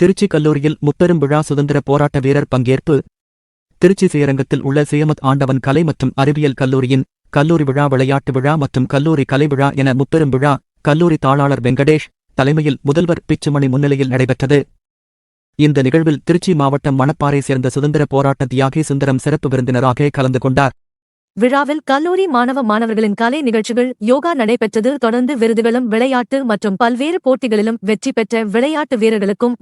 திருச்சி கல்லூரியில் முப்பெரும் விழா சுதந்திர போராட்ட வீரர் பங்கேற்பு. திருச்சி ஸ்ரீரங்கத்தில் உள்ள ஸ்ரீமத் ஆண்டவன் கலை மற்றும் அறிவியல் கல்லூரியின் கல்லூரி விழா, விளையாட்டு விழா மற்றும் கல்லூரி கலை விழா என முப்பெரும் விழா கல்லூரி தாளாளர் வெங்கடேஷ் தலைமையில் முதல்வர் பிச்சுமணி முன்னிலையில் நடைபெற்றது. இந்த நிகழ்வில் திருச்சி மாவட்டம் மணப்பாறை சேர்ந்த சுதந்திர போராட்ட தியாகி சுந்தரம் சிறப்பு விருந்தினராக கலந்து கொண்டார். விழாவில் கல்லூரி மாணவர்களின் கலை நிகழ்ச்சிகள், யோகா நடைபெற்றது. தொடர்ந்து விருதுகளும் விளையாட்டு மற்றும் பல்வேறு போட்டிகளிலும் வெற்றி பெற்ற விளையாட்டு வீரர்களுக்கும்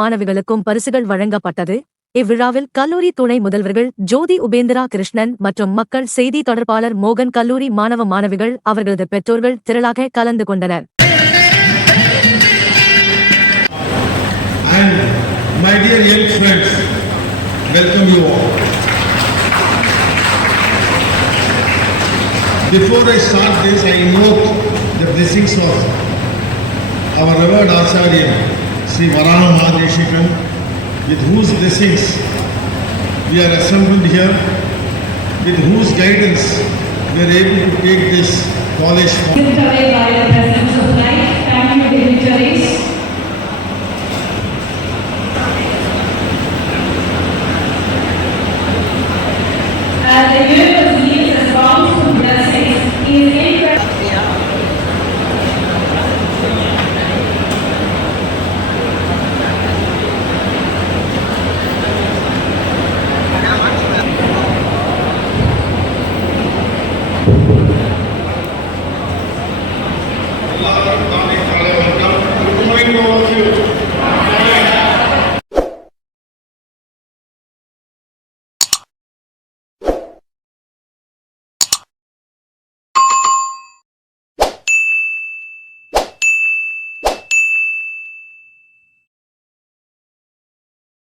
மாணவிகளுக்கும் பரிசுகள் வழங்கப்பட்டது. இவ்விழாவில் கல்லூரி துணை முதல்வர்கள் ஜோதி உபேந்திரா கிருஷ்ணன் மற்றும் மக்கள் செய்தி தொடர்பாளர் மோகன், கல்லூரி மாணவிகள், அவர்களது பெற்றோர்கள் திரளாக கலந்து கொண்டனர். My dear young friends, welcome you all. Before I start this, I invoke the blessings of our revered Acharya, Sri Varaha Mahadeshikan, with whose blessings we are assembled here, with whose guidance we are able to take this college forward. By the presence of light, thank you, dignitaries.